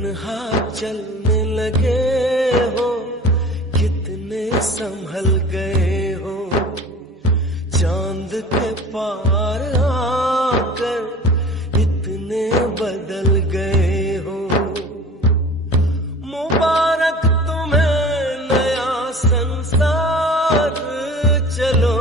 तन्हा चलने लगे हो, कितने संभल गए हो, चांद के पार आकर इतने बदल गए हो। मुबारक तुम्हें नया संसार, चलो